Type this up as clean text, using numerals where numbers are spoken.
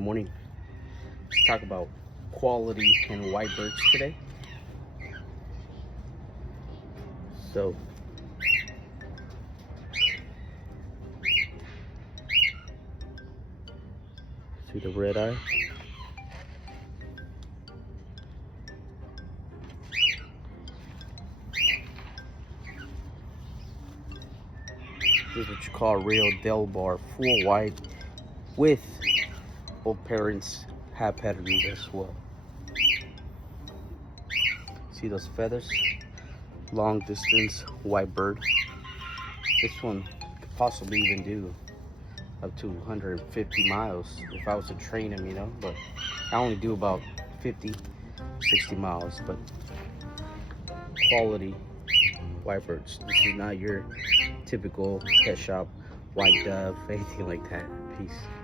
morning. Let's talk about quality and white birds today. So, see the red eye? This is what you call a real Delbar, full white, with both parents have pedigrees as well. See those feathers? Long distance white bird. This one could possibly even do up to 150 miles if I was to train him, you know, but I only do about 50, 60 miles. But quality white birds. This is not your typical pet shop white dove, anything like that. Peace.